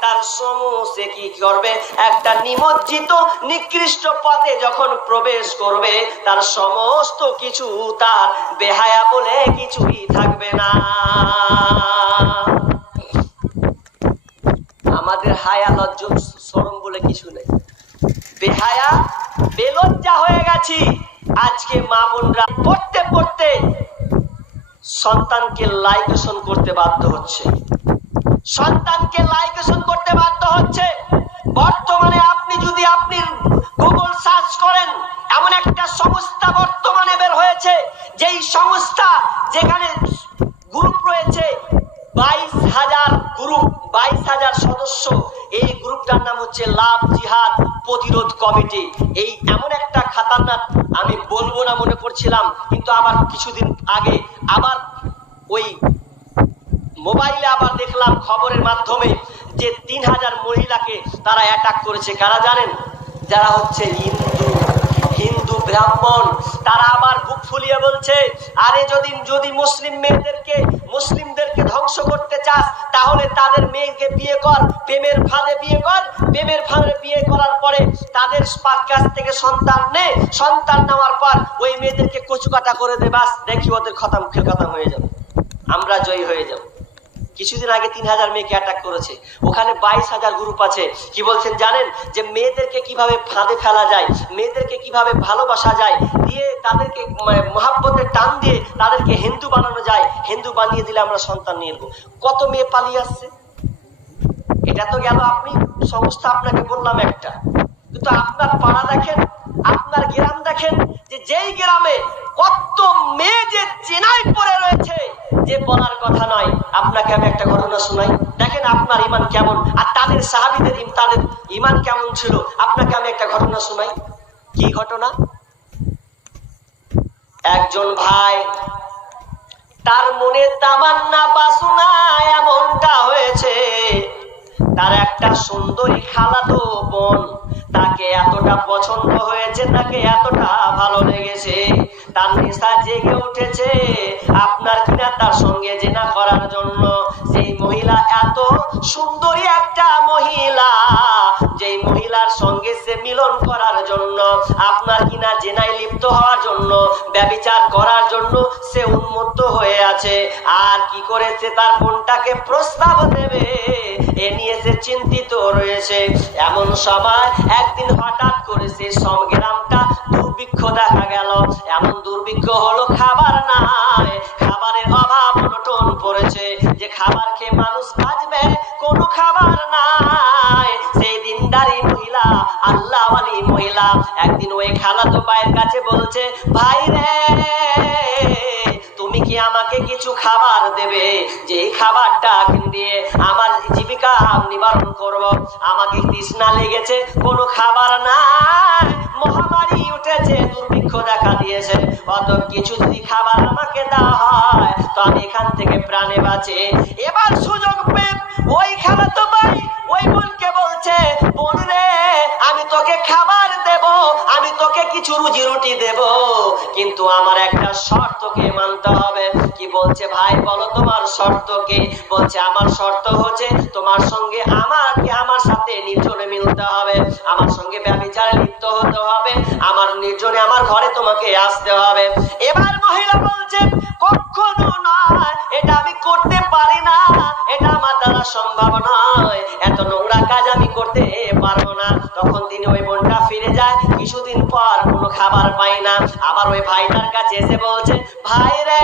তার সমূহ কি করবে? একটা নিমজ্জিত, নিকৃষ্ট পথে যখন প্রবেশ করবে, তার সমস্ত কিছু তার বেহায়া বলে কিছুই থাকবে না। আমাদের হায়া লজ্জ সরম বলে কিছু নেই। বেহায়া, বেলজ্জা হয়ে গেছি। আজকে মা বোনরা পড়তে পড়তে সন্তানকে লাইকেশন করতে বাধ্য হচ্ছে। সন্তানকে লাইকেশন করতে বাধ্য হচ্ছে। বর্তমানে আপনি যদি আপনি গুগল সার্চ করেন, এমন একটা সংস্থা বর্তমানে বের হয়েছে, যেই সংস্থা যেখানে গ্রুপ রয়েছে বাইশ হাজার গ্রুপ, বাইশ হাজার সদস্য। এই গ্রুপটার নাম হচ্ছে লাভ জিহাদ প্রতিরোধ কমিটি। এই এমন একটা আমি বলব না মনে করছিলাম কিন্তু আবার কিছুদিন আগে আবার ওই মোবাইলে আবার দেখলাম খবরের মাধ্যমে যে তিন হাজার মহিলাকে তারা অ্যাটাক করেছে। কারা জানেন? যারা হচ্ছে হিন্দু হিন্দু ব্রাহ্মণ, তারা আমার বুক ফুলিয়ে বলছে, আরে যদি যদি মুসলিম মেয়েদেরকে, মুসলিমদেরকে ধ্বংস করতে চাস, তাহলে তাদের মেয়েকে বিয়ে কর, প্রেমের ফাঁদে বিয়ে কর। প্রেমের ফাঁদে বিয়ে করার পরে তাদের কাছ থেকে সন্তান নে, সন্তান নেওয়ার পর ওই মেয়েদেরকে কচুকাটা করে দে, বাস, দেখি ওদের খতাম খতাম হয়ে যাবে। আমরা জয়ী হয়ে যাব। কিছুদিন আগে তিন হাজার মেয়েকে অ্যাটাক করেছে। ওখানে বাইশ হাজার গ্রুপ আছে। কি বলছেন জানেন? যে মেয়েদেরকে কীভাবে ফাঁদে ফেলা যায়, মেয়েদেরকে কীভাবে ভালোবাসা যায়, দিয়ে তাদেরকে মহাব্বতের টান দিয়ে তাদেরকে হিন্দু বানানো যায়, হিন্দু বানিয়ে দিলে আমরা সন্তান নিয়ে নেব। কত মেয়ে পালিয়ে আসছে? এটা তো গেল আপনি, সংস্থা আপনাকে বললাম একটা। কিন্তু আপনার পাড়া দেখেন আপনার গ্রাম দেখেন যে যেই গ্রামে কত মেয়ে যে চেনাই পড়ে রয়েছে, যে বলার কথা নয়। আপনাকে আমি একটা ঘটনা শোনাই। দেখেন আপনার ইমান কেমন, আর তাদের সাহাবিদের তাদের ইমান কেমন ছিল? আপনাকে আমি একটা ঘটনা শোনাই। কি ঘটনা? একজন ভাই, তার মনে তামান্না বাসনা এমনটা হয়েছে। তার একটা সুন্দরী খালাতো বোন তাকে এতটা পছন্দ হয়েছে, তাকে এতটা ভালো লেগেছে, তার নেশা জেগে উঠেছে। আপনার কিনা তার সঙ্গে জেনা করার জন্য, সেই মহিলা এত সুন্দরী একটা মহিলা। যেই মহিলার সঙ্গে সে মিলন করার জন্য, আপনার কিনা জেনায় লিপ্ত হওয়ার জন্য, ব্যবিচার করার জন্য সে উন্মত্ত হয়ে আছে। আর কি করেছে তার বোনটাকে প্রস্তাব দেবে, এ নিয়ে সে চিন্তিত রয়েছে। এমন সময় একদিন হঠাৎ করে সে সব গ্রামটা দুর্ভিক্ষ দেখা গেল। এমন দুর্ভিক্ষ হলো খাবার নাই। খাবারের অভাব অনটন পড়েছে। যে খাবার খেয়ে মানুষ বাঁচবে, কোনো খাবার নাই। সেই দিনদারি মহিলা আল্লাহ মহিলা। একদিন ওই খালাতো ভাইয়ের কাছে বলছে, ভাই রে তুমি কি আমাকে কিছু খাবার দেবে? যে খাবারটা দিয়ে আমার জীবিকা নিবারণ করব। আমাকে তৃষ্ণা লেগেছে, কোনো খাবার নাই। মহামারী উঠেছে, দুর্ভিক্ষ দেখা দিয়েছে। অত কিছু যদি খাবার আমাকে দেওয়া হয়, তো আমি এখান থেকে প্রাণে বাঁচে। এবার সুযোগ পেয়ে ওই খেলা তো ভাই, ওই বোনকে বলছে বোন রে, আমি তোকে খাবার দেব, আমি তোকে কিছু রুজি রুটি দেব। কিন্তু আমার একটা শর্তকে মানতে হবে। কি বলছে ভাই বলো তোমার শর্ত কি বলছে আমার শর্ত হচ্ছে তোমার সঙ্গে আমাকে আমার সাথে নির্জনে মিলতে হবে। আমার সঙ্গে ব্যবচারে লিপ্ত হতে হবে। আমার নির্জনে আমার ঘরে তোমাকে আসতে হবে। এবার মহিলা বলছে, কখনো নয়, এটা আমি করতে পারি না। এটা আমার দ্বারা সম্ভব নয়। এত নোংরা কাজ আমি করতে পারব না। তখন তিনি ওই বোনটা ফিরে যায়, কিছুদিন পর কোনো খাবার পাই না। আবার ওই ভাইটার কাছে এসে বলছে, ভাই রে,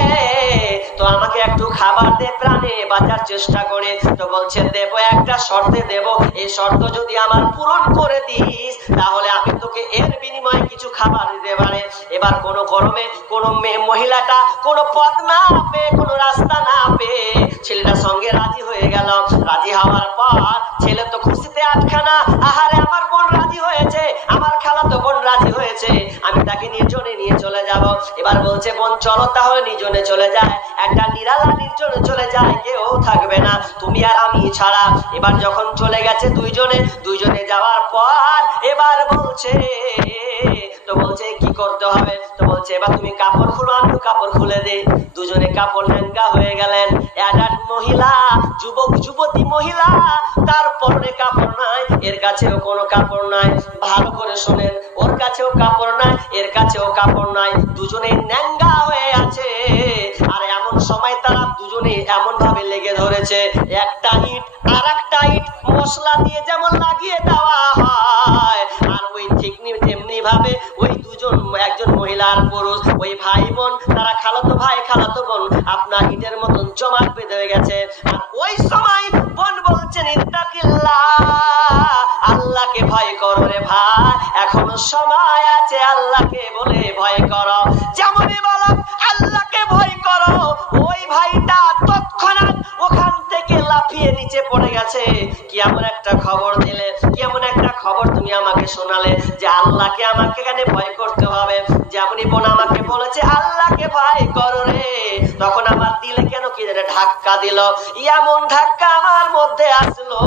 তো আমাকে একটু খাবার দে প্রাণে, বাঁচার চেষ্টা করে। তো বলছে, দেব একটা শর্তে দেব। এই শর্ত যদি আমার পূরণ করে দিস, তাহলে আমি তোকে এর বিনিময়ে কিছু খাবার দিতে পারে। এবার কোনো গরমে কোনো মেয়ে মহিলাটা কোনো পথ না পেয়ে, কোনো রাস্তা না পেয়ে ছেলেটার সঙ্গে রাজি হয়ে গেল। রাজি হওয়ার পর ছেলে তো খুশিতে আটখানা আহারে, আমার বোন রাজি হয়েছে। আমার খালাতো বোন রাজি হয়েছে। আমি তাকে নির্জনে নিয়ে চলে যাব। এবার বলছে, বোন, চলো তাহলে নিজনে চলে যায়। একটা নিরালা নির্জনে চলে যায়, কেউ থাকবে না। তুমি আর আমি ছাড়া। এবার যখন চলে গেছে দুইজনে দুইজনে যাওয়ার পর এবার বলছে তো বলছে, কি করতে হবে? তো বলছে, এবার তুমি কাপড় খুলো আমি কাপড় খুলে দে দুজনে কাপড় লেঙ্গা হয়ে গেলেন। অ্যাডাল্ট মহিলা, যুবক, যুবতী মহিলা, তার পরনে কাপড় নাই, এর কাছেও কোনো কাপড় নাই। ভালো করে শোনেন, ওর কাছেও কাপড় নাই, এর কাছেও কাপড় নাই। দুজনে ন্যাঙ্গা হয়ে আছে। আর এমন সময় তারা দুজনে এমন ভাবে লেগে ধরেছে, একটা ইট আর একটা ইট মশলা দিয়ে যেমন লাগিয়ে দেওয়া হয়। ঠিক তেমনি ভাবে ওই দুজন একজন মহিলা আর পুরুষ, ওই ভাই বোন, তারা খালাতো ভাই, খালাতো বোন, আপনার ইটের মতন জমাট বেঁধে হয়ে গেছে। আর ওই সময় বোন বলছেন আল্লাহকে ভয় করো রে ভাই, এখনও সময় আছে, আল্লাহকে বলে ভয় করো। যেমনই বলো আল্লাহকে ভয় করো। ওই ভাইটা তৎক্ষণাৎ ওখান থেকে লাফিয়ে নিচে পড়ে গেছে। কি এমন একটা খবর দিলে কি এমন একটা খবর তুমি আমাকে শোনালে যে আল্লাহকে আমাকে এখানে ভয় করতে হবে। যেমনই বোন আমাকে বলেছে, আল্লাহকে ভয় করো রে। তখন আমার দিলে কেন কি জানে, ধাক্কা দিল। এমন ধাক্কা আমার মধ্যে আসলো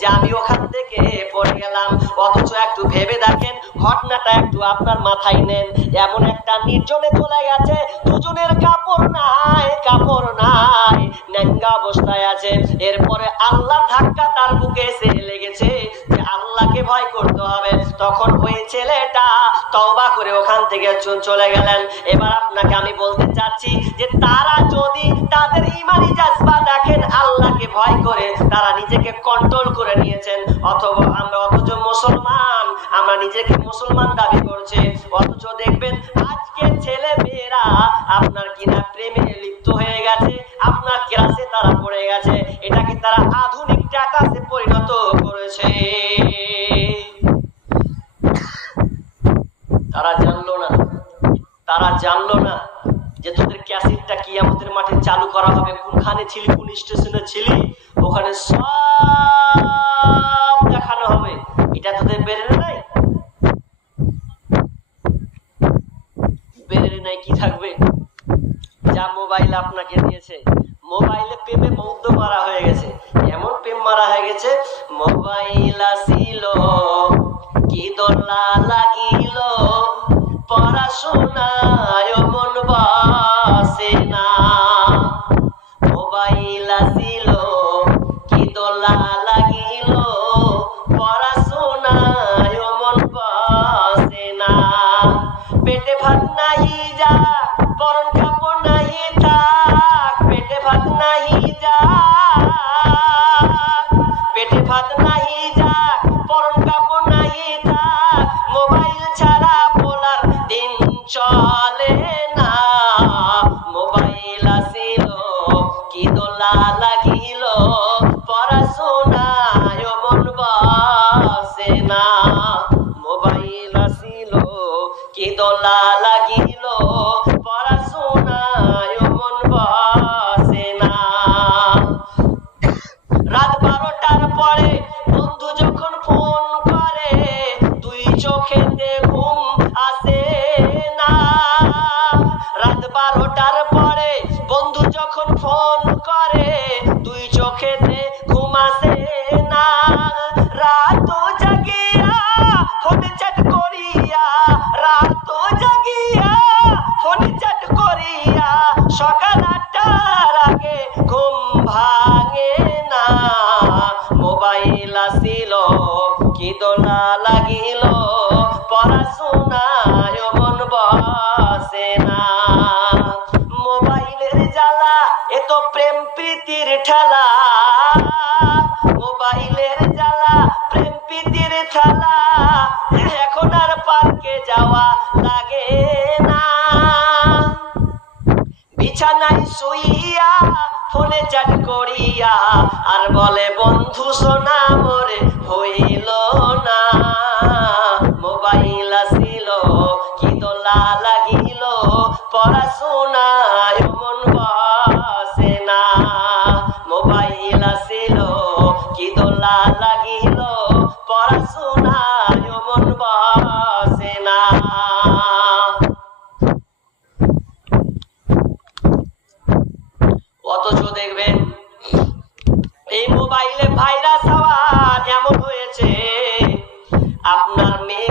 যে আমি ওখান থেকে পড়ে গেলাম। অথচ একটু ভেবে দেখেন, ঘটনাটা একটু আপনার মাথায় নেন। এমন একটা নির্জনে চলে গেছে, দুজনের কাপড় নাই কাপড় নাই, ন্যাঙ্গা অবস্থায় আছে। এরপরে আল্লাহ ধাক্কা তার বুকে এসে লেগেছে যে আল্লাহকে ভয় করতে হবে। তখন ওই ছেলেটা তওবা করে ওখান থেকে চলে গেলেন। এবার আপনাকে আমি বলতে চাচ্ছি যে তারা যদি তাদের ইমানি জাজবা দেখেন, আল্লাহকে ভয় করে, তারা নিজেকে কন্ট্রোল করে নিয়েছেন। অথবা আমরা অথচ মুসলমান, আমরা নিজেকে মুসলমান দাবি করছে। অথচ দেখবেন আজকে ছেলে মেয়েরা আপনার কিনা প্রেমে লিপ্ত হয়ে গেছে, আপনার ক্লাসে তারা পড়ে গেছে। এটাকে তারা আধুনিক স্ট্যাটাসে পরিণত করেছে? তারা জানলো না। তারা জানলো না যে তোদের ক্যাসেটটা আমাদের মাঠে চালু করা হবে। কোনখানে ছিলি? কোন স্টেশনে ছিলি? ওখানে সব দেখানো হবে। এটা তোদের বেরেনে নাই? বেরেনে নাই কি থাকবে? যা মোবাইল আপনাকে দিয়েছে। মোবাইলে প্রেমে বৌদ্ধ মারা হয়ে গেছে। এমন প্রেম মারা হয়ে গেছে, মোবাইল আসিল। কি দোলা লাগিল? সোনা কি দোলা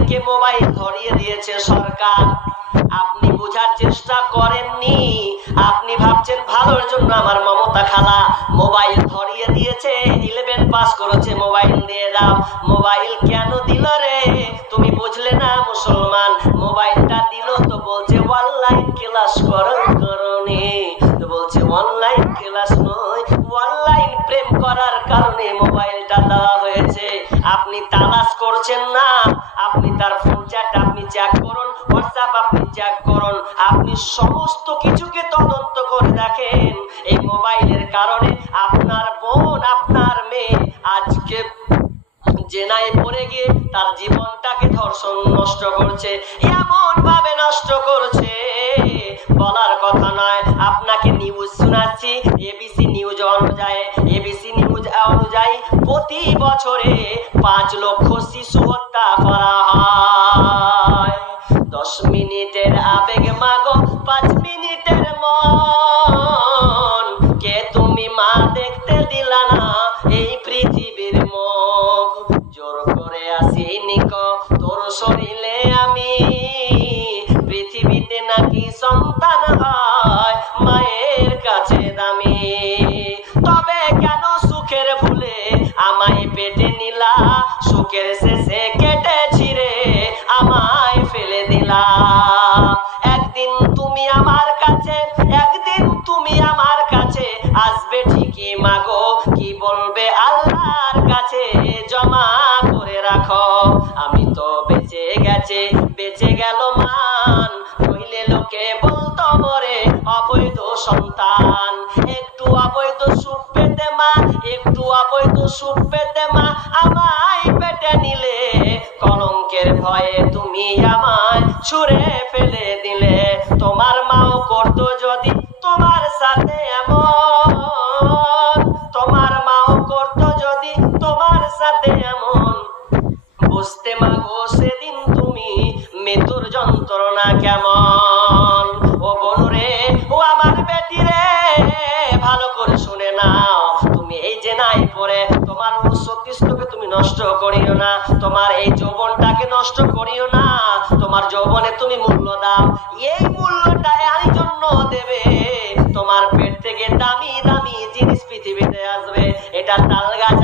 আপনাদেরকে মোবাইল ধরিয়ে দিয়েছে সরকার। আপনি বোঝার চেষ্টা করেননি। আপনি ভাবছেন ভালোর জন্য আমার মমতা খালা মোবাইল ধরিয়ে দিয়েছে। ইলেভেন পাস করেছে, মোবাইল দিয়ে দাও। মোবাইল কেন দিল রে? তুমি বুঝলে না, মুসলমান। মোবাইলটা দিল তো বলছে অনলাইন ক্লাস করার কারণে। তো বলছে অনলাইন ক্লাস প্রেম করার কারণে মোবাইলটা দেওয়া হয়েছে। আপনি তালাশ করছেন না। আপনি তার ফোন চ্যাট আপনি চেক করুন হোয়াটসঅ্যাপ আপনি চেক করুন। আপনি সমস্ত কিছুকে তদন্ত করে দেখেন। এই মোবাইলের কারণে আপনার বোন, আপনার মেয়ে আজকে জেনায় পড়ে গিয়ে তার জীবনটাকে ধর্ষণ নষ্ট করছে এমন ভাবে নষ্ট করছে। বলার কথা নয়, আপনাকে নিউজ শোনাচ্ছি এবিসি নিউজ অনুযায়ী। অনুযায়ী প্রতি বছরে পাঁচ লক্ষ শিশু হত্যা করা হয়। দশ মিনিটের আবেগ মাগো, পাঁচ মিনিটের মন। কে তুমি মা দেখতে দিলা না এই পৃথিবীর মুখ? জোর করে আসি নিক, তোর শরীরে আমি। পৃথিবীতে নাকি সন্তান হয়? একদিন তুমি আমার কাছে, একদিন তুমি কাছে আসবে ঠিকই মাগো, কি বলবে আল্লাহর কাছে? জমা করে রাখো। আমি তো বেঁচে গেছে, বেঁচে গেল মান ছুঁড়ে ফেলে দিলে। তোমার মাও করতো যদি তোমার সাথে এমন। তোমার মাও করতো যদি তোমার সাথে এমন। বুঝতে মাগো সেদিন তুমি মৃত্যুর যন্ত্রণা কেমন। ও বোন রে, ও আমার বেটি রে, ভালো করে শুনে নাও। তুমি এই যে নাই পরে তোমার সতীস্থকে তুমি নষ্ট করিও না। তোমার এই যৌবনটাকে নষ্ট করিও না। তোমার যৌবনে তুমি মূল্য দাও। এই মূল্যটা এই জন্য দেবে। তোমার পেট থেকে দামি দামি জিনিস পৃথিবীতে আসবে। এটা তাল গাছ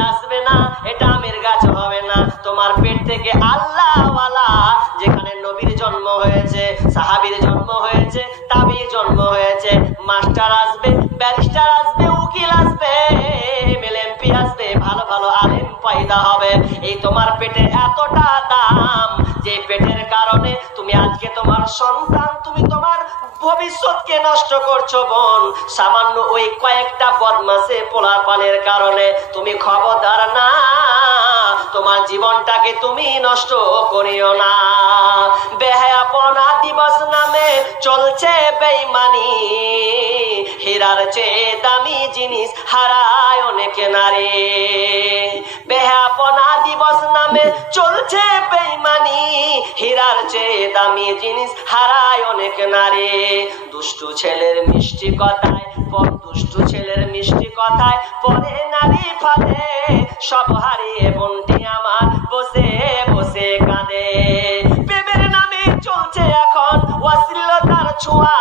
নষ্ট করছ বোন। সামান্য ওই কয়েকটা বদমাসে পোলা পানের কারণে তুমি খবরদার না। তোমার জীবনটাকে তুমি নষ্ট করিও না। বেহায়াপনা দিবস নামে চলছে বেইমানি। হীরার চেয়ে দামি জিনিস হারায় অনেক নারী। বেহাপনা দিবস নামে চলছে বেইমানি। হীরার চেয়ে দামি জিনিস হারায় অনেক নারী। দুষ্টু ছেলের মিষ্টি কথায় দুষ্টু ছেলের মিষ্টি কথায় পরে নারী ফালে সব হারিয়ে বোনটি আমার বসে বসে কাঁদে। প্রেমের নামে চলছে এখন অশ্লীলতার ছোঁয়া।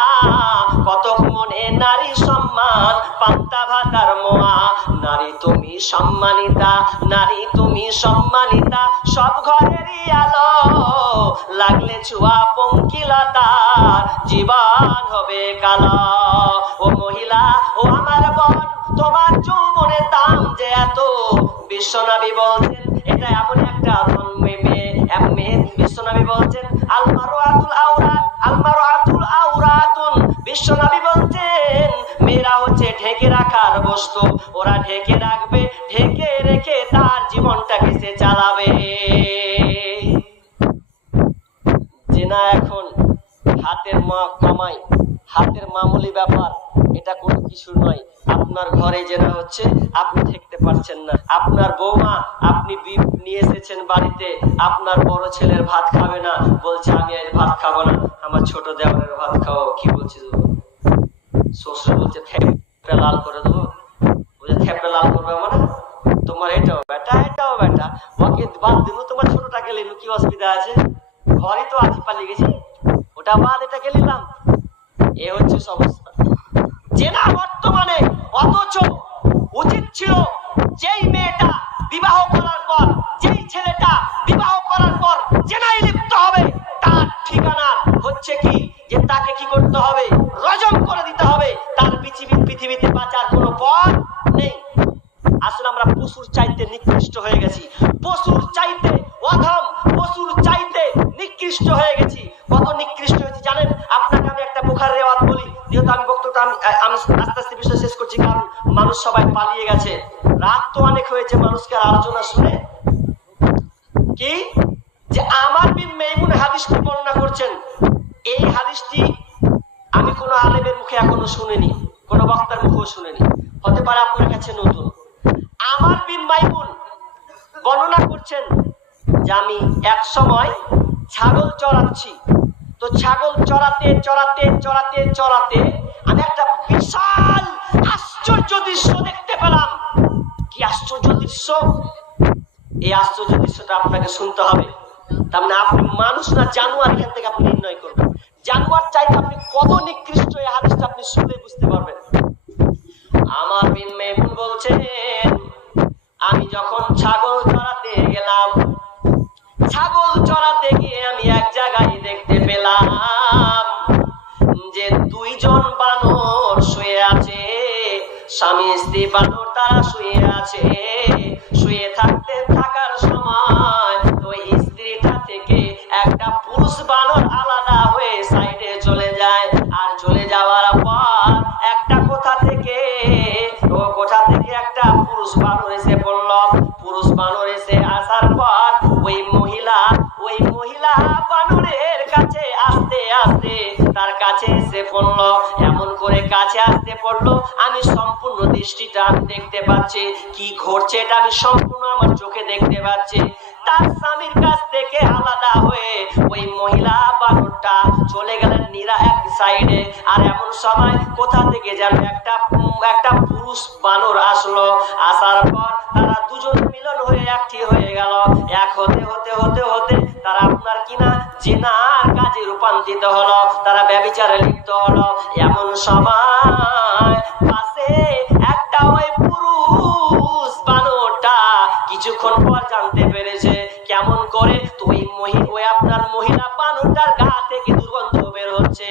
কত মনে নারী সম্মান, পান্তা ভাতার মোয়া। তুমি সম্মানিতা, নারী তুমি সম্মানিতা, সব ঘরেরই আলো। লাগলে ছোঁয়া পঙ্কিলতার জীবন হবে কালো। ও মহিলা, ও আমার বোন, তোমার যৌবনের দাম যে এত? বিশ্বনবী বলছেন, এটা এমন একটা বিশ্বনবী বলছেন আলমারু আতুল আউরাত আলমারু আতুল আউরাতুন বিশ্বনবী বলছেন মেয়েরা হচ্ছে ঢেকে রাখার বস্তু। ওরা ঢেকে রাখবে, ঢেকে রেখে তার জীবনটাকে সে চালাবে। জেনা এখন হাতের মা কামাই, হাতের মামুলি ব্যাপার, এটা কোনো কিছু নয়। আপনার ঘরে যেটা হচ্ছে, আপনি থাকতে পারছেন না। আপনার বৌমা, আপনি বিপ নিয়ে এসেছেন বাড়িতে, আপনার বড় ছেলের ভাত খাবে না, বলছে, আমি আজ ভাত খাব না, আমার ছোট দেওয়ারের ভাত খাও। কি বলছিস শ্বশুর বলছে থেপড়া লাল করে দেবো। বলছে থেপড়া লাল করবে মানে? তোমার এটাও বেটা এটাও বেটা ওকে বাদ দিল, তোমার ছোটটাকে লিনু কি অসুবিধা আছে? ঘরে তো আছি, পালিয়ে গেছি। ওটা বাদ এটাকে নিলাম? এ হচ্ছে সমস্যা। যে না বর্তমানে অথচ উচিত ছিল যেই মেয়েটা বিবাহ করার পর, যেই ছেলেটা বিবাহ করার পর জেনাই লিপ্ত হবে, তার ঠিকানা হচ্ছে কি? যে তাকে কি করতে হবে? রজম করে দিতে হবে। তার পৃথিবী পৃথিবীতে বাঁচার কোনো পথ নেই। আসলে আমরা পশুর চাইতে নিকৃষ্ট হয়ে গেছি। পশুর চাইতে অধম, পশুর চাইতে নিকৃষ্ট হয়ে গেছি। কত নিকৃষ্ট হয়েছি জানেন? আপনাকে আমি একটা বোখার রেওয়াজ বলি। যেহেতু আমি বক্তব্যটা আমি আস্তে আস্তে বিষয় শেষ করছি কারণ মানুষ সবাই পালিয়ে গেছে। রাত তো অনেক হয়েছে মানুষকে আলোচনা শুনে। কি? যে আমার বিন মেইমুন হাদিসটি বর্ণনা করছেন। এই হাদিসটি আমি কোনো আলেমের মুখে এখনও শুনিনি, কোনো বক্তার মুখেও শুনিনি। হতে পারে আপনার কাছে নতুন। আমার বিন মাইমুন বর্ণনা করছেন যে আমি এক সময় ছাগল চড়াচ্ছি। তো ছাগল চড়াতে চড়াতে চড়াতে চড়াতে আমি একটা বিশাল আশ্চর্য দৃশ্য দেখতে পেলাম। কি আশ্চর্য দৃশ্য? এই আশ্চর্য দৃশ্যটা আপনাকে শুনতে হবে। তার মানে আপনি মানুষ না, জানোয়ার, এখান থেকে আপনি নির্ণয় করবেন। জানোয়ার চাইতে আপনি কত নিকৃষ্ট, এই হাদিসটা আপনি শুনে বুঝতে পারবেন। আমার বিন মেমুন বলছেন, আমি যখন ছাগল চড়াতে গেলাম, ছাগল চড়াতে গিয়ে আমি এক জায়গায় দেখতে পেলাম যে দুইজন বানর শুয়ে আছে, স্বামী স্ত্রী বানর তারা শুয়ে আছে, শুয়ে থাকতে পুরুষ বানর এসে পড়ল পুরুষ বানর এসে আসার পর ওই মহিলা ওই মহিলা বানরের কাছে আসতে আসতে তার কাছে এসে পড়ল এমন করে কাছে আসতে পড়ল আমি সম্পূর্ণ দৃষ্টিটা আমি দেখতে পাচ্ছি। কি ঘটছে এটা আমি সম্পূর্ণ আমার চোখে দেখতে পাচ্ছি। তার স্বামীর কাছ থেকে আলাদা হয়ে ওই মহিলা বানরটা চলে গেলেন নিরা সাইডে আর এমন সময় কোথা থেকে যেন একটা একটা পুরুষ বানর আসলো। আসার পর তারা দুজন মিলন হয়ে একটি হয়ে গেল। এক হতে হতে হতে হতে তারা আপনার কিনা জেনার কাজে রূপান্তরিত হলো। তারা ব্যবিচারে লিপ্ত হলো। এমন সময় পাশে একটা ওই পুরুষ বানরটা কিছুক্ষণ পর জানতে পেরেছে, কেমন করে তো ওই ওই আপনার মহিলা বানরটার গা থেকে বের হচ্ছে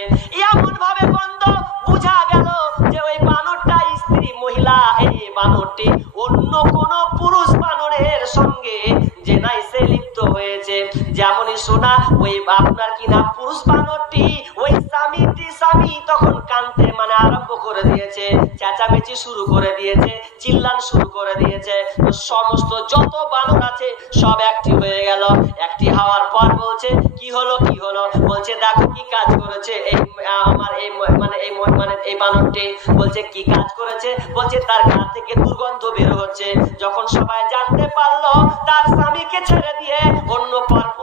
এমন ভাবে গন্ধ বুঝা গেল যে ওই বানরটা স্ত্রী, মহিলা, এই বানরটি অন্য কোন পুরুষ বানরের সঙ্গে যে নাই সে লিপ্ত হয়েছে। যেমনই শোনা, ওই আপনার কিনা পুরুষ বানরটি, ওই স্বামীটি, স্বামী তখন কানতে মানে আরম্ভ করে দিয়েছে, চেঁচামেচি শুরু করে দিয়েছে, চিল্লান শুরু করে দিয়েছে। সমস্ত যত বানর আছে, সব একটি হয়ে গেল। একটি হওয়ার পর বলছে, কি হলো কি হলো? বলছে, দেখো কি কাজ করেছে এই, আমার এই মানে এই মানে এই বানরটি। বলছে, কি কাজ করেছে? বলছে, তার গা থেকে দুর্গন্ধ বের হচ্ছে। যখন সবাই জানতে পারল, তার স্বামীকে ছেড়ে দিয়ে অন্য পরপুরুষ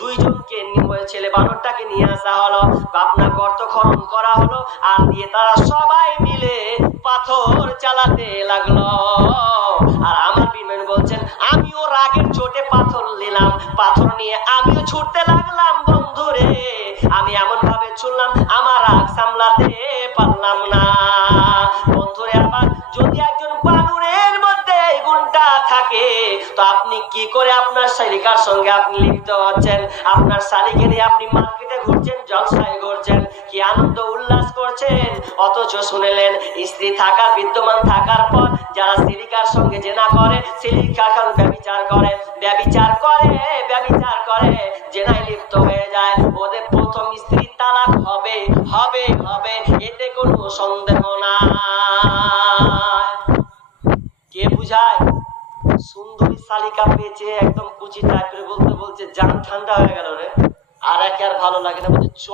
দুইজনকে ছেলে বানরটাকে নিয়ে আসা হলো। আপনার গর্ত খনন করা হলো আর দিয়ে তারা সবাই মিলে পাথর চালাতে লাগল। আর আমার বিমেন বলছেন, আমিও রাগের চোটে পাথর নিলাম। পাথর নিয়ে আমিও ছুটতে লাগলাম বন্ধুরে আমি এমন ভাবে ছুটলাম আমার রাগ সামলাতে পারলাম না। থাকে। তো আপনি কি করে আপনার শালিকার সঙ্গে আপনি লিপ্ত হচ্ছেন? আপনার শালিকে নিয়ে আপনি মার্কেটে ঘুরছেন, জলসায় ঘুরছেন, কি আনন্দ উল্লাস করছেন? অথচ শুনেলেন, স্ত্রী থাকার বিদ্যমান থাকার পর যারা সিলিকার সঙ্গে জেনা করে সিলিকার কারণ ব্যবিচার করে। ব্যবিচার করে ব্যবিচার করে, জেনায় লিপ্ত হয়ে যায়। ওদের প্রথম স্ত্রী তালাক হবে হবে হবে, এতে কোনো সন্দেহ না কে বুঝায়? সুন্দরী শালিকা পেয়েছে, একদম কুচি টাইপের বলতে বলছে, জান ঠান্ডা হয়ে গেল রে। আর একে আর ভালো লাগে না, বলছে চ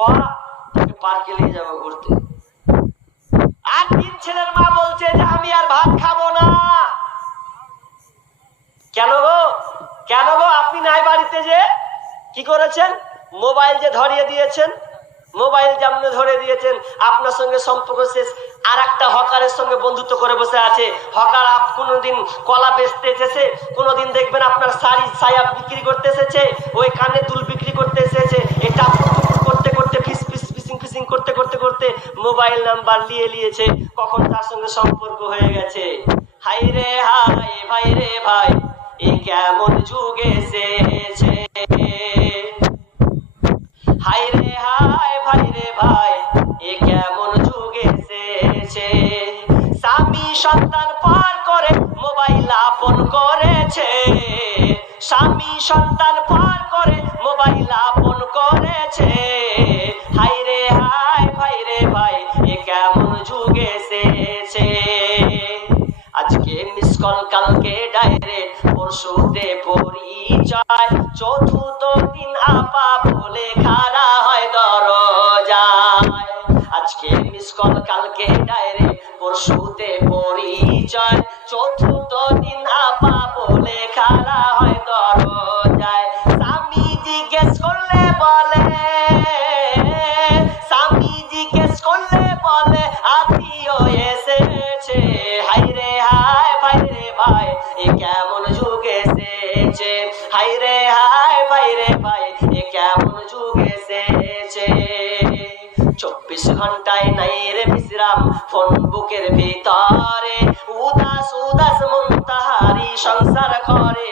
তোকে পার্কে নিয়ে যাব ঘুরতে। আর তিন ছেলের মা বলছে যে, আমি আর ভাত খাব না। কেন গো? কেন গো? আপনি নাই বাড়িতে যে? কি করেছেন? মোবাইল যে ধরিয়ে দিয়েছেন, মোবাইল যেমন ধরে দিয়েছেন, আপনার সঙ্গে সম্পর্ক শেষ। আর একটা হকারের সঙ্গে বন্ধুত্ব করে বসে আছে। হকার আপ কোনোদিন কলা বেচতে এসেছে, কোনোদিন দেখবেন আপনার শাড়ি সায়া বিক্রি করতে এসেছে, ওই কানে দুল বিক্রি করতে এসেছে। এটা করতে করতে ফিস ফিস ফিসিং ফিসিং করতে করতে করতে মোবাইল নাম্বার নিয়ে নিয়েছে, কখন তার সঙ্গে সম্পর্ক হয়ে গেছে। হাই রে হাই ভাই রে ভাই, এ কেমন যুগে এসেছে। হাই রে হাই ভাই রে ভাই, এ কেমন সন্তান পার করে, মোবাইল আপন করেছে। স্বামী সন্তান পার করে, মোবাইল আপন করেছে। হাই রে হাই ভাই রে, ভাই, এ কেমন যুগ এসেছে। আজকে মিস কল কালকে ডাইরেক্ট পরশুতে পরিচয়। চতুর্থ দিন আপা বলে খাড়া হয় দরজায়। আজকে মিস কল কালকে ডাইরেক্ট পরশুতে পরিচয়। চতুর্থ চব্বিশ ঘন্টায় নাই রে বিশ্রাম ফোন বুকের ভিতরে। উদাস উদাস মন তাহারি সংসার করে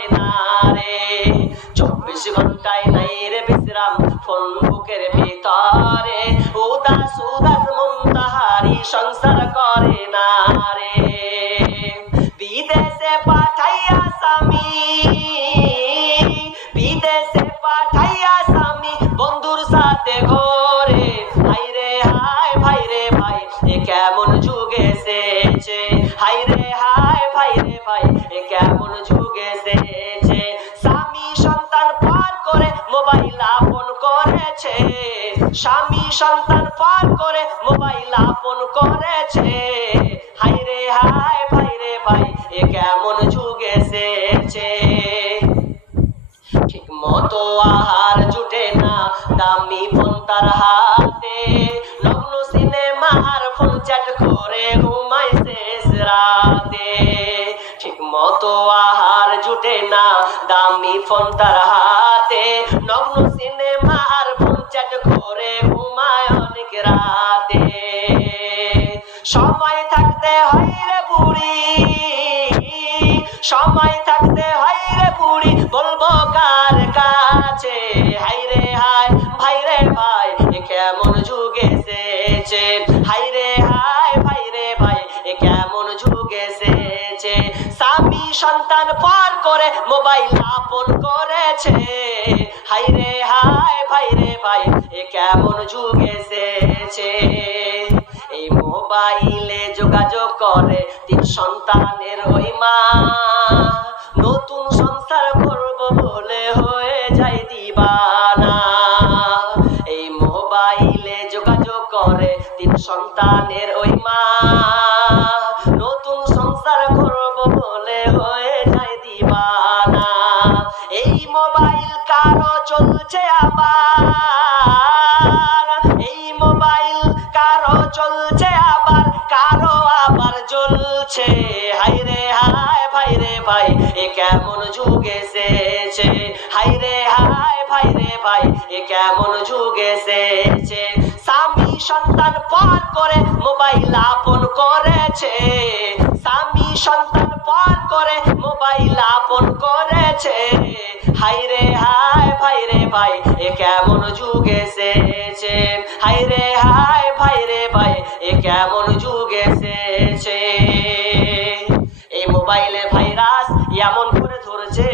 স্বামী সন্তান পার করে মোবাইল আপন করেছে। হাই রে, হাই, ভাই রে, ভাই, এ কেমন যুগ এসেছে। ঠিক মতো আহার জুটে না দামি ফোন তার হাতে। লগ্ন সিনেমার ফোন চ্যাট করে ঘুমাই শেষ রাতে। ঠিক মতো আহার জুটে না দামি ফোন তার হাতে। থাকতে হয় রে বুড়ি। সময় থাকতে হয় রে বুড়ি, বলব কার কাছে? হাই রে হাই, ভাই রে ভাই, এ কেমন যুগ এসেছে? হাই রে হাই, ভাই রে ভাই, এ কেমন যুগ এসেছে? স্বামী সন্তান পার করে মোবাইল আপন করেছে। হাই রে হাই, ভাই রে ভাই, এ কেমন যুগ এসেছে? এই মোবাইলে যোগাযোগ করে তিন সন্তানের ওই মা। নতুন সংসার করব বলে হয়ে যায় দিবানা। এই মোবাইলে যোগাযোগ করে তিন সন্তানের ওই জ্বলছে হাই রে হাই ভাই রে ভাই এ কেমন যুগ এসেছে। হাই রে হাই ভাই রে ভাই এ কেমন যুগ এসেছে। স্বামী সন্তান পার করে মোবাইল আপন করেছে। স্বামী সন্তান পার করে মোবাইল আপন করেছে। হাই রে হায় ভাই রে ভাই এ কেমন যুগ এসেছে। হাই রে হায় ভাই রে ভাই এ কেমন যুগ এসেছে। মোবাইলে ভাইরাস এমন করে ধরেছে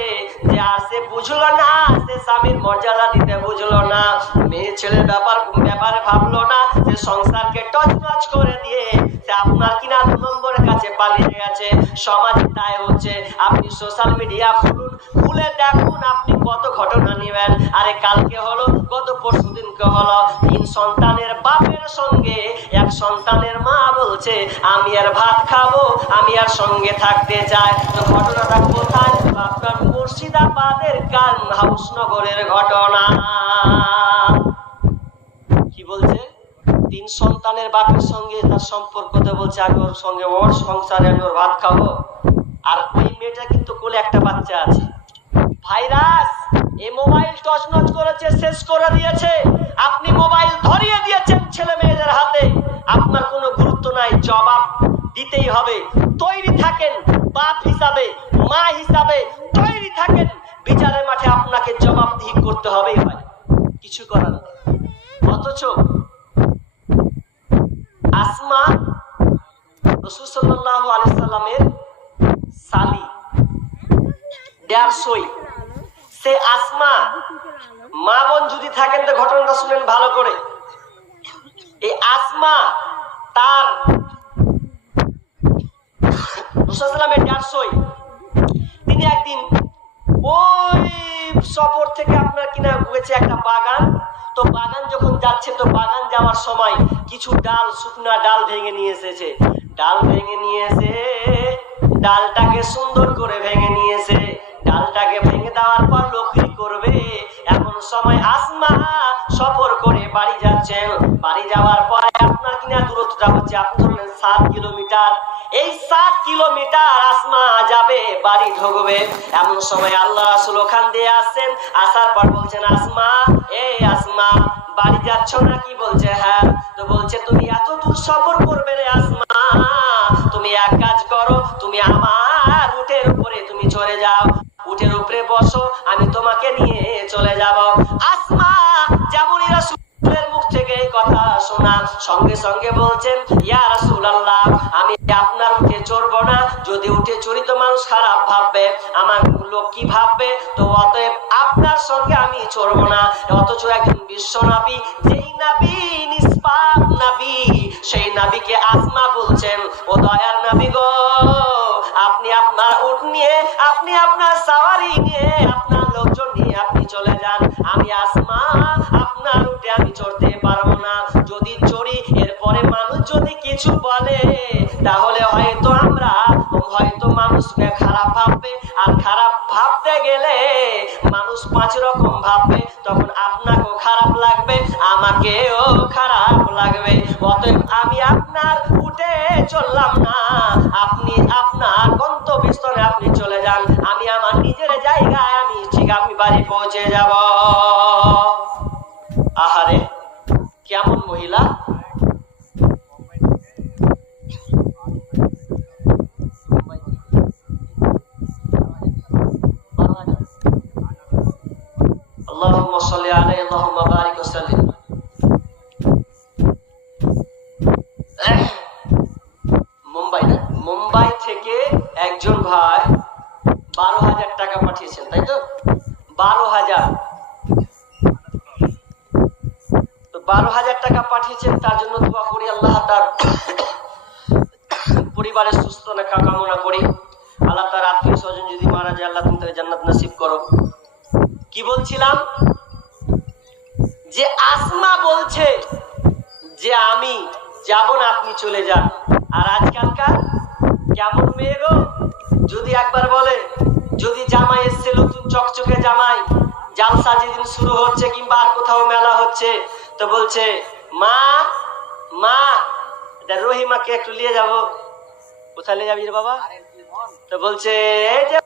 যে আর সে বুঝলো না, সে স্বামীর মর্যাদা দিতে বুঝলো না। মেয়ে ছেলের ব্যাপার ব্যাপারে ভাবলো না যে সংসারকে টচ টচ করে দিয়ে সে আপনার কিনা নম্বরের কাছে পালিয়ে গেছে? সমাজে তাই হচ্ছে। আপনি সোশ্যাল মিডিয়া খুলুন, খুলে দেখুন আপনি কত ঘটনা নেবেন। আরে কালকে হলো, গত পরশু দিনকে হলো, তিন সন্তানের বাপের সঙ্গে এক সন্তানের মা বলছে, আমি আর ভাত খাব, আমি আর সঙ্গে থাকতে চাই। ঘটনাটা কোথায়? আপনার মুর্শিদাবাদের গান হাউসনগরের ঘটনা। কি বলছে? তিন সন্তানের বাপের সঙ্গে তার সম্পর্কতে বলছে, আমি ওর সঙ্গে ওর সংসারে আমি ওর ভাত খাব। আর ওই মেয়েটা কিন্তু কোলে একটা বাচ্চা আছে। ভাইরাস, এ মোবাইল টচনচ করেছে, শেষ করে দিয়েছে। আপনি মোবাইল ধরিয়ে দিয়েছেন ছেলে মেয়েদের হাতে। আপনার কোনো গুরুত্ব নাই, জবাব দিতেই হবে। তৈরি থাকেন বাপ হিসাবে, মা হিসাবে, তৈরি থাকেন। বিচারের মাঠে আপনাকে জবাবদিহি করতে হবেই হয় কিছু করার অথচ আসমা রসুল সাল্লাহ আলি সাল্লামের সালি সে আসমা, মা বোন যদি থাকেন তো ঘটনাটা শুনেন ভালো করে। এই আসমা তার রসুলামের তিনি একদিন ওই সফর থেকে আপনার কিনা হয়েছে একটা বাগান। তো বাগান যখন যাচ্ছে, তো বাগান যাওয়ার সময় কিছু ডাল, শুকনা ডাল ভেঙে নিয়ে এসেছে। ডাল ভেঙে নিয়ে এসে, ডালটাকে সুন্দর করে ভেঙে নিয়েছে ডালটাকে ভেঙে দেওয়ার পর লক্ষ্মী করবে। এমন সময় আসমা সফর করে বাড়ি যাচ্ছেন। বাড়ি যাওয়ার পরে আপনার কিনা দূরত্বটা হচ্ছে আপনি ধরলেন সাত কিলোমিটার। এই সাত কিলোমিটার আসমা যাবে, বাড়ি ঢুকবে। এমন সময় আল্লাহ রাসুল ওখান দিয়ে আসছেন, আসার পর বলছেন, আসমা, এই আসমা, বাড়ি যাচ্ছ না কি বলছে হ্যাঁ। তো বলছে, তুমি এত দূর সফর করবে রে আসমা। তুমি এক কাজ করো, তুমি আমার উঠের উপরে তুমি চলে যাও। উঠের উপরে বসো, আমি তোমাকে নিয়ে চলে যাব। আসমা যেমনই রাসূলের মুখ থেকে এই কথা শোনা সঙ্গে সঙ্গে বলছেন, ইয়া রাসূলুল্লাহ, আমি আপনার উঠে চড়বো না। যদি উঠে চড়ি তো মানুষ খারাপ ভাববে। আমার লোক কি ভাববে? তো অতএব আপনার সঙ্গে আমি চড়বো না। অথচ একজন বিশ্ব নাবি, যেই নাবি নিষ্পাপ নাবি, সেই নাবিকে আসমা বলছেন, ও দয়ার নাবি গো, আপনি আপনার উট নিয়ে, আপনি আপনার সাওয়ারি নিয়ে, আপনার লোকজন নিয়ে আপনি চলে যান। আমি আসমা আপনার আমি চড়তে পারব না, যদি চড়ি, এরপরে মানুষ যদি কিছু বলে, তাহলে হয়তো আমরা, হয়তো মানুষকে খারাপ ভাববে। আর খারাপ ভাবতে গেলে মানুষ পাঁচ রকম ভাববে। তখন আপনাকেও খারাপ লাগবে, আমাকেও খারাপ লাগবে। অতএব আমি আপনার উঠে চললাম না। আপনি আপনার গন্তব্যস্থলে আপনি চলে যান। আমি আমার নিজের জায়গায় আমি ঠিক আমি বাড়ি পৌঁছে যাব। আহারে কেমন মহিলা اللهم صل عليه اللهم بارك وسلم মুম্বাই না মুম্বাই থেকে একজন ভাই বারো হাজার টাকা পাঠিয়েছেন তাই তো বারো হাজার বারো হাজার টাকা পাঠিয়েছেন, তার জন্য দোয়া করি, আল্লাহ তার পরিবারের সুস্থ কামনা করি। আল্লাহ তার আত্মীয় স্বজন যদি মারা যায়, আল্লাহ তুমি তাকে জান্নাত নসিব করো। কি বলছিলাম? যে আসমা বলছে যে আমি যাব না, আপনি চলে যান। আর আজকালকার কেমন মেয়ে গো? যদি একবার বলে, যদি জামাই এসছে নতুন চকচকে জামাই, জালসা যেদিন শুরু হচ্ছে কিংবা আর কোথাও মেলা হচ্ছে তো বলছে মা মা রহিমাকে একটু নিয়ে যাব। কোথায় নিয়ে যাবি রে বাবা? তো বলছে এই যে